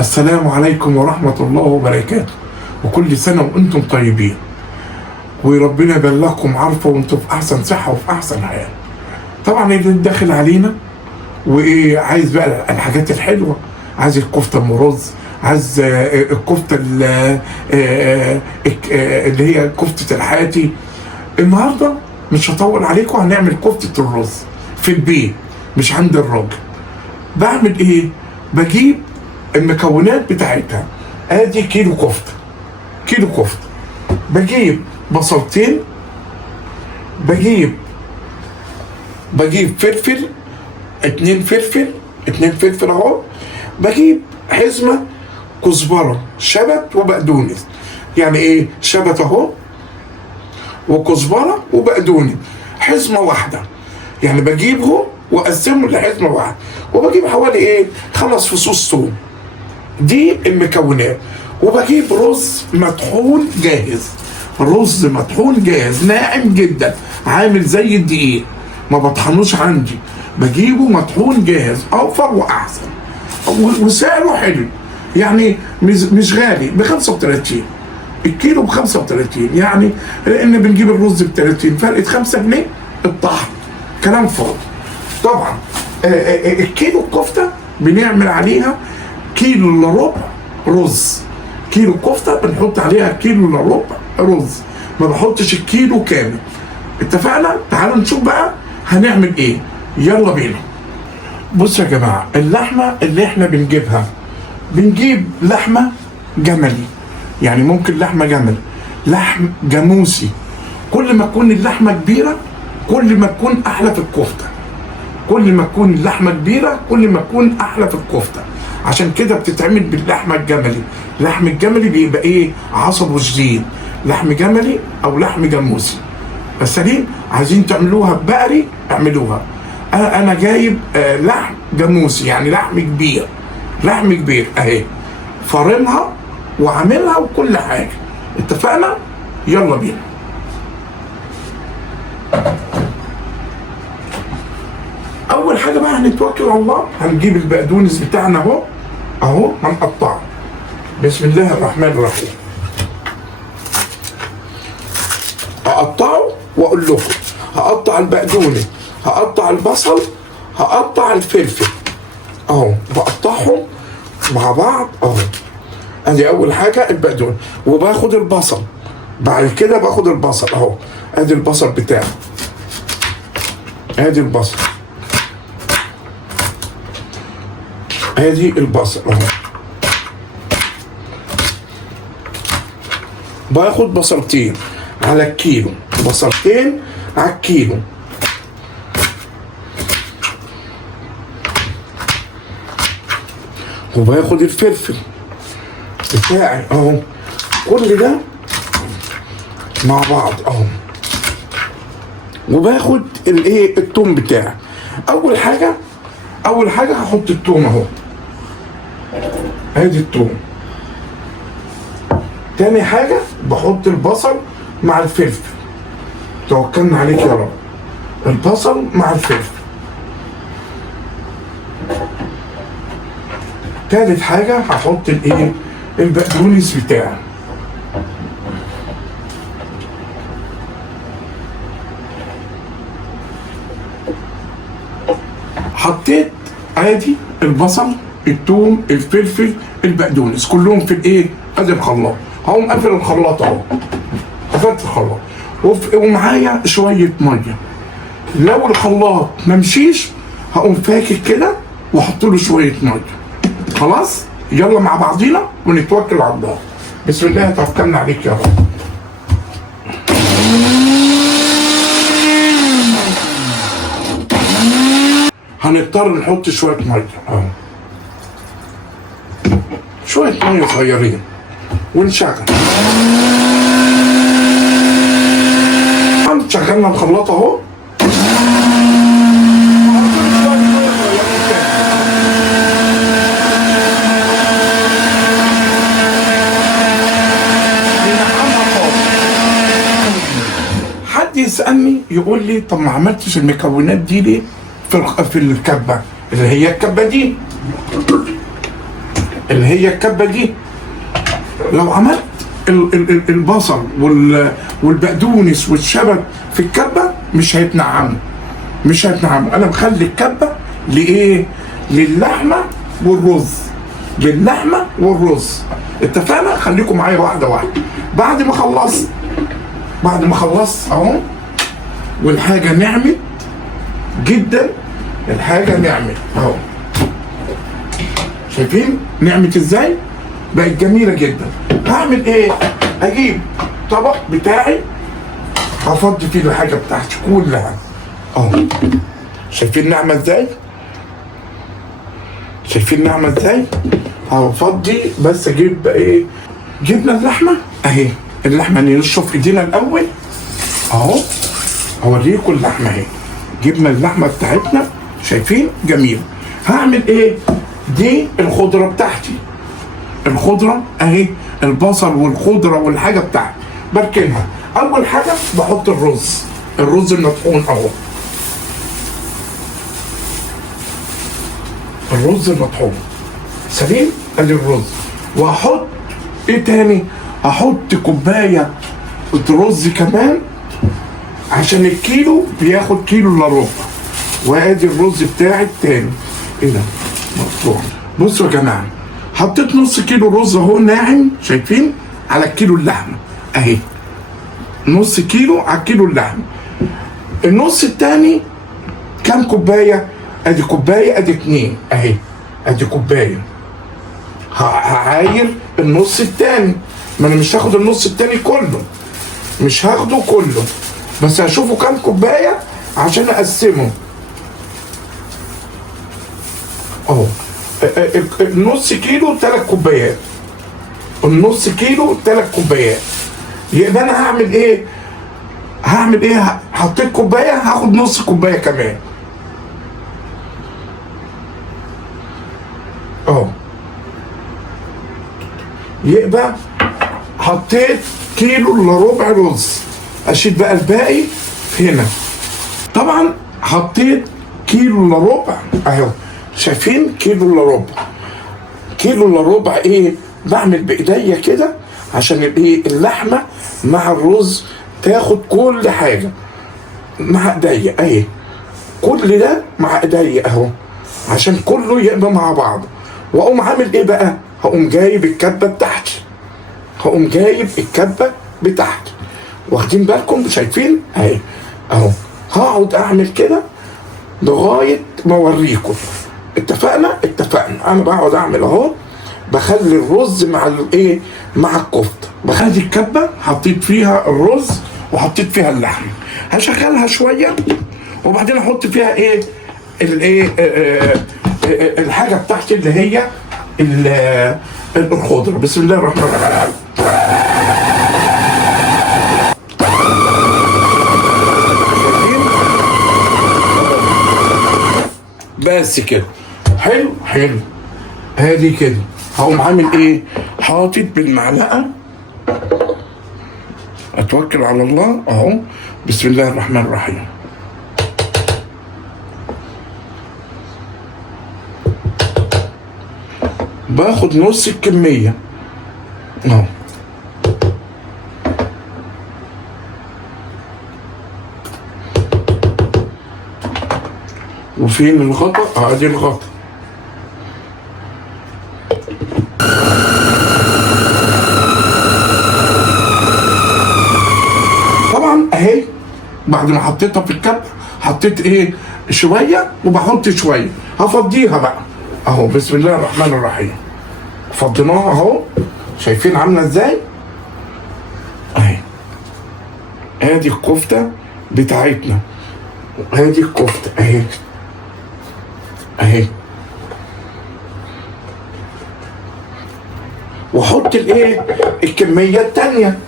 السلام عليكم ورحمة الله وبركاته، وكل سنة وانتم طيبين، وربنا يبلغكم عارفة وانتم في أحسن صحة وفي أحسن حال. طبعا اللي داخل علينا وإيه عايز بقى الحاجات الحلوة، عايز الكفتة أم رز، عايز الكفتة اللي هي كفتة الحاتي. النهاردة مش هطول عليكم، هنعمل كفتة الرز في البيت مش عند الراجل. بعمل إيه؟ بجيب المكونات بتاعتها. ادي كيلو كفته، بجيب بصلتين، بجيب فلفل، اتنين فلفل اهو، بجيب حزمه كزبره شبت وبقدونس. يعني ايه شبت اهو وكزبره وبقدونس، حزمه واحده. يعني بجيبهم واقسمهم لحزمه واحده، وبجيب حوالي 5 فصوص ثوم. دي المكونات. وبجيب رز مطحون جاهز، ناعم جدا، عامل زي الدقيق، ما بطحنوش عندي، بجيبه مطحون جاهز، اوفر واحسن وسعره حلو. يعني مش غالي، ب 35 الكيلو، ب 35. يعني لان بنجيب الرز ب 30، فرقت 5 جنيه الطحن، كلام فاضي. طبعا الكيلو الكفته بنعمل عليها كيلو الا ربع رز. كيلو كفته بنحط عليها كيلو الا ربع رز، ما بحطش الكيلو كامل. اتفقنا؟ تعالوا نشوف بقى هنعمل ايه. يلا بينا. بصوا يا جماعه، اللحمه اللي احنا بنجيبها، بنجيب لحمه جملي. يعني ممكن لحمه جملي، لحم جاموسي. كل ما تكون اللحمه كبيره كل ما تكون احلى في الكفته. كل ما تكون اللحمه كبيره كل ما تكون احلى في الكفته. عشان كده بتتعمل باللحمه الجملي. اللحم الجملي بيبقى عصب وشديد. لحم جملي او لحم جاموسي سليم. عايزين تعملوها بقري اعملوها. انا جايب لحم جاموسي، يعني لحم كبير اهي، فارمها وعاملها وكل حاجه. اتفقنا؟ يلا بينا. اول حاجه بقى هنتوكل على الله، هنجيب البقدونس بتاعنا اهو هنقطعه. بسم الله الرحمن الرحيم. هقطعه واقول لكم هقطع البقدونس، هقطع البصل، هقطع الفلفل اهو، بقطعهم مع بعض اهو. ادي اول حاجه البقدونس، وباخد البصل. بعد كده باخد البصل اهو، ادي البصل بتاعي، ادي البصل، ادي البصل اهو. باخد بصلتين على الكيلو، بصلتين على الكيلو. وباخد الفلفل بتاعي اهو، كل ده مع بعض اهو. وباخد الثوم بتاعي. اول حاجه هحط الثوم اهو، ادي الثوم. تاني حاجه بحط البصل مع الفلفل. توكلنا عليك يا رب. البصل مع الفلفل. تالت حاجه هحط البقدونس بتاعي. حطيت ادي البصل، الثوم، الفلفل، البقدونس، كلهم في ادي الخلاط. هقوم قافل الخلاط اهو، قفلت الخلاط، ومعايا شويه ميه. لو الخلاط ما مشيش هقوم فاكك كده واحط له شويه ميه. خلاص، يلا مع بعضينا ونتوكل على الله. بسم الله توكلنا عليك يا رب. هنضطر نحط شويه ميه اهو، شويه ميه صغيرين، ونشغل. شغلنا الخلاط اهو. حد يسألني يقول لي طب ما عملتش المكونات دي ليه في الكبة اللي هي الكبة دي؟ اللي هي الكبه دي، لو عملت البصل والبقدونس والشبت في الكبه مش هيتنعموا، مش هيتنعموا. انا بخلي الكبه لايه؟ للحمه والرز، للحمه والرز. اتفقنا؟ خليكم معايا واحده واحده. بعد ما خلصت اهو، والحاجه نعمت جدا، الحاجه نعمت اهو، شايفين نعمت ازاي؟ بقت جميله جدا. هعمل ايه؟ اجيب طبق بتاعي هفضي فيه الحاجه بتاعتي كلها اهو. شايفين ناعمه ازاي؟ شايفين ناعمه ازاي؟ هفضي. بس اجيب ايه؟ جبنا اللحمه اهي، اللحمه نشوف ايدينا الاول اهو، اوريكم اللحمه اهي. جبنا اللحمه بتاعتنا، شايفين؟ جميل. هعمل ايه؟ دي الخضره بتاعتي، الخضره اهي، البصل والخضره والحاجه بتاعتي بركنها. اول حاجه بحط الرز المطحون اهو، الرز المطحون سليم، ادي الرز. واحط ايه تاني؟ احط كوبايه رز كمان، عشان الكيلو بياخد كيلو الا ربع. وادي الرز بتاعي التاني. ايه ده؟ مقطوع. بصوا يا جماعه، حطيت نص كيلو رز اهو ناعم، شايفين؟ على الكيلو اللحمه اهي، نص كيلو على الكيلو اللحمه. النص التاني كام كوبايه؟ ادي كوبايه، ادي اتنين اهي، ادي كوبايه. هعاير النص التاني، ما انا مش هاخد النص التاني كله، مش هاخده كله، بس هشوفه كام كوبايه عشان اقسمه اهو. النص كيلو 3 كوبايات، النص كيلو 3 كوبايات. يبقى انا هعمل ايه؟ حطيت كوبايه، هاخد نص كوبايه كمان اهو. يبقى حطيت كيلو الا ربع رز، اشيل بقى الباقي هنا. طبعا حطيت كيلو الا ربع اهو، شايفين؟ كيلو الا ربع، كيلو الا ربع. ايه؟ بعمل بايديا كده عشان الايه؟ اللحمه مع الرز تاخد كل حاجه مع ايديا اهي، كل ده مع ايديا اهو، عشان كله يبقى مع بعض. واقوم عامل ايه بقى؟ هقوم جايب الكبه بتاعتي، واخدين بالكم؟ شايفين اهي اهو. هقعد اعمل كده لغايه ما اوريكم. اتفقنا؟ انا بقعد اعمل اهو، بخلي الرز مع الايه؟ مع الكفته. بخلي الكبه حطيت فيها الرز وحطيت فيها اللحم، هشغلها شويه وبعدين احط فيها ايه؟ الايه؟ الحاجه بتاعتي اللي هي الخضره. بسم الله الرحمن الرحيم. بس كده، حلو. ادي كده. هقوم عامل ايه؟ حاطط بالمعلقه، اتوكل على الله اهو. بسم الله الرحمن الرحيم. باخد نص الكميه اهو، وفين الغطا؟ ادي الغطا. طبعا اهي، بعد ما حطيتها في الكب حطيت ايه؟ شويه، وبحط شويه، هفضيها بقى اهو. بسم الله الرحمن الرحيم. فضيناها اهو، شايفين عامله ازاي؟ اهي، ادي الكفته بتاعتنا، ادي الكفته اهي. واحط الايه؟ الكميه الثانيه.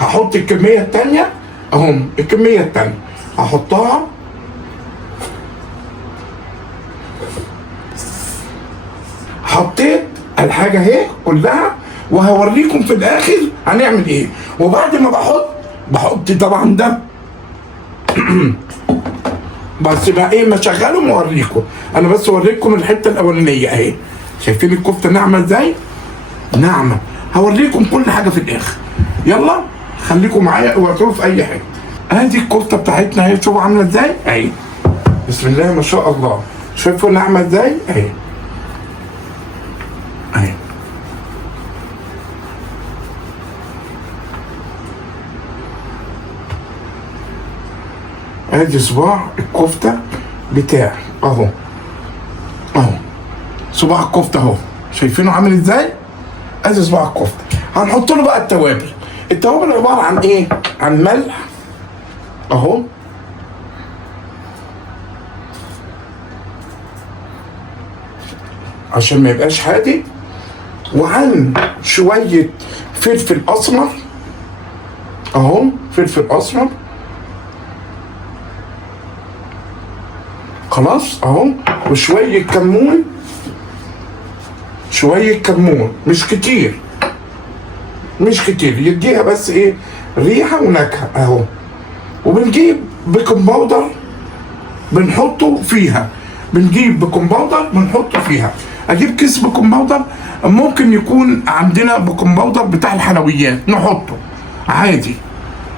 هحط الكميه الثانيه اهو، الكميه الثانيه هحطها حطيت الحاجه اهي كلها، وهوريكم في الاخر هنعمل ايه. وبعد ما بحط طبعا ده بس بقى ايه؟ ما اشغلهم واوريكم. انا بس اوريكم الحته الاولانيه اهي، شايفين الكفته ناعمه ازاي؟ ناعمه. هوريكم كل حاجه في الاخر. يلا خليكم معايا، اوعوا تروحوا في اي حته. ادي الكفته بتاعتنا اهي، شوفوا عامله ازاي اهي. بسم الله ما شاء الله. شايفوا ناعمه ازاي اهي اهي. ادي صباع الكفته بتاعي اهو اهو. صباع الكفته اهو، شايفينه عامل ازاي؟ ادي صباع الكفته. هنحط له بقى التوابل. التوابل عباره عن ايه؟ عن ملح اهو، عشان ما يبقاش حادق، وعن شويه فلفل اسمر اهو، فلفل اسمر خلاص اهو، وشويه كمون، شويه كمون مش كتير، مش كتير، يديها بس ايه ريحه ونكهه اهو. وبنجيب بيكنج باودر بنحطه فيها، بنجيب بيكنج باودر بنحطه فيها. اجيب كيس بيكنج باودر، ممكن يكون عندنا بيكنج باودر بتاع الحلويات نحطه عادي.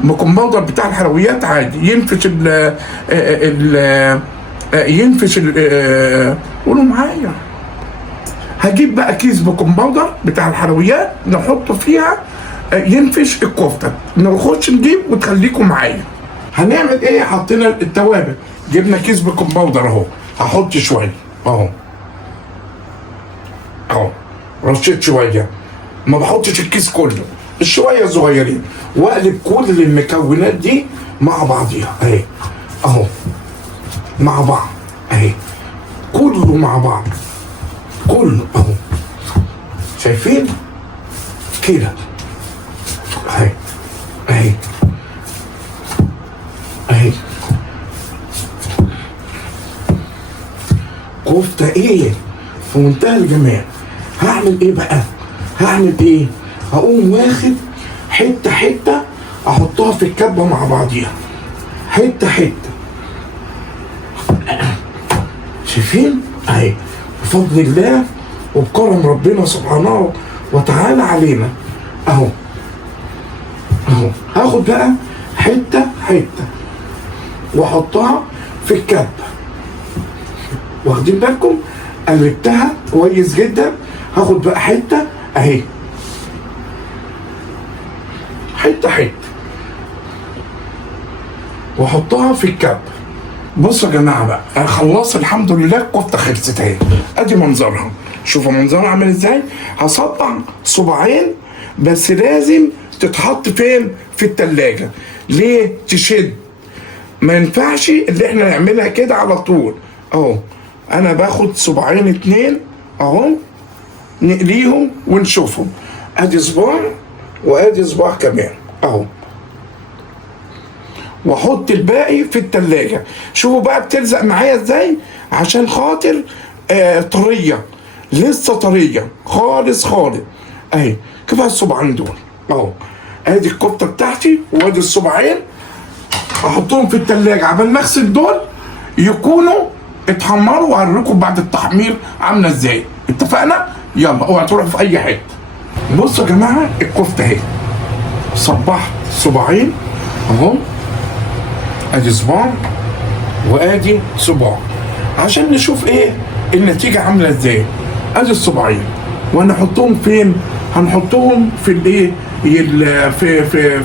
بيكنج باودر بتاع الحلويات عادي ينفش ينفش قولوا معايا. هجيب بقى كيس بيكنج باودر بتاع الحلويات نحطه فيها ينفش الكفته. نخش نجيب وتخليكم معايا. هنعمل ايه؟ حطينا التوابل، جبنا كيس بيكنج باودر اهو، هحط شويه اهو اهو، رشيت شويه، ما بحطش الكيس كله، الشويه صغيرين، واقلب كل المكونات دي مع بعضيها اهي اهو، مع بعض اهي، كله مع بعض كله اهو. شايفين كده اهي اهي اهي. كفته ايه في منتهى الجمال. هعمل ايه بقى؟ هعمل ايه؟ هقوم واخد حته حته احطها في الكبه مع بعضيها، حته حته. شايفين اهي، بفضل الله وبكرم ربنا سبحانه وتعالى علينا اهو اهو. هاخد بقى حته حته واحطها في الكبه، واخدين بالكم؟ قلبتها كويس جدا. هاخد بقى حته اهي، حته حته واحطها في الكبه. بصوا يا جماعه بقى، انا خلصت الحمد لله، الكفته خلصت اهي. ادي منظرها، شوفوا منظرها عامل ازاي. هصبع صباعين بس، لازم تتحط فين؟ في التلاجة. ليه؟ تشد، ما ينفعش اللي احنا نعملها كده على طول اهو. انا باخد صباعين اتنين اهو، نقليهم ونشوفهم. ادي صباع وادي صباع كمان اهو، واحط الباقي في التلاجة. شوفوا بقى بتلزق معايا ازاي، عشان خاطر طرية، لسه طرية خالص خالص اهي. كفاية الصباعين دول اهو. ادي الكفتة بتاعتي وادي الصباعين، احطهم في التلاجة عبال ما اغسل دول يكونوا اتحمروا، وهوريكم بعد التحمير عاملة ازاي. اتفقنا؟ يلا اوعى تروحوا في اي حتة. بصوا يا جماعة الكفتة اهي، صبحت صباعين اهو، ادي صباع وادي صباع، عشان نشوف ايه النتيجة عاملة ازاي. ادي الصباعين، وهنحطهم فين؟ هنحطهم في الايه؟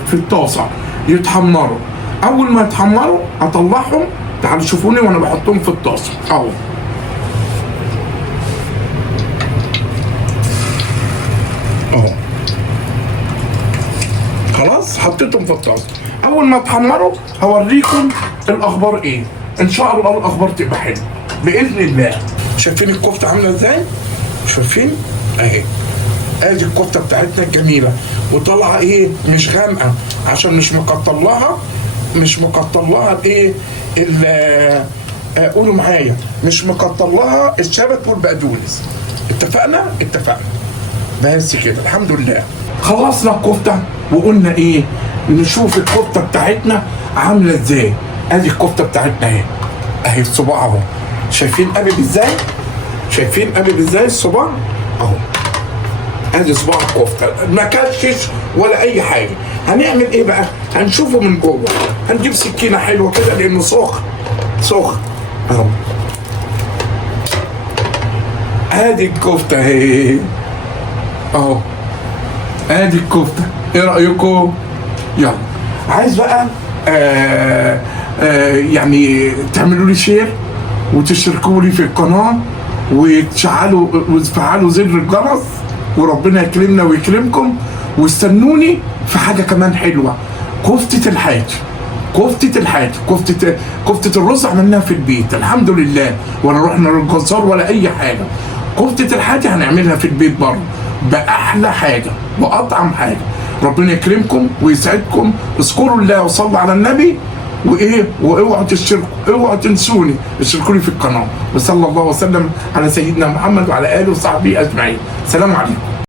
في الطاسة يتحمروا. اول ما يتحمروا اطلعهم، تعالوا شوفوني وانا بحطهم في الطاسة اهو اهو. خلاص حطيتهم في الطاسة. اول ما اتحمروا هوريكم الاخبار ايه. ان شاء الله الاخبار تبقى حلوه باذن الله. شايفين الكفته عامله ازاي؟ شايفين اهي. ادي الكفته بتاعتنا الجميله، وطالعه ايه؟ مش غامقه، عشان مش مكتر لها الايه؟ قولوا معايا، مش مكتر لها الشبت والبقدونس. اتفقنا؟ اتفقنا. بس كده الحمد لله. خلصنا الكفته وقلنا ايه؟ نشوف الكفته بتاعتنا عامله ازاي. ادي الكفته بتاعتنا اهي، اهي الصباع اهو. شايفين قلب ازاي؟ شايفين قلب ازاي الصباع اهو، ادي صباع الكفته ما كشش ولا اي حاجه. هنعمل ايه بقى؟ هنشوفه من جوه. هنجيب سكينه حلوه كده لانه سخن سخن اهو. ادي الكفته اهي اهو، ادي الكفته. ايه رايكم؟ يلا عايز بقى يعني تعملوا لي شير وتشتركوا لي في القناه وتفعلوا زر الجرس، وربنا يكرمنا ويكرمكم. واستنوني في حاجه كمان حلوه، كفته الحاج. كفته الرز عملناها في البيت الحمد لله، ولا رحنا للجزار ولا اي حاجه. كفته الحاج هنعملها في البيت برضه باحلى حاجه واطعم حاجه. ربنا يكرمكم ويسعدكم. اذكروا الله وصلوا على النبي واوعوا تشتركوا، اوعوا تنسوني، اشتركوا لي في القناه. وصلى الله وسلم على سيدنا محمد وعلى اله وصحبه اجمعين. سلام عليكم.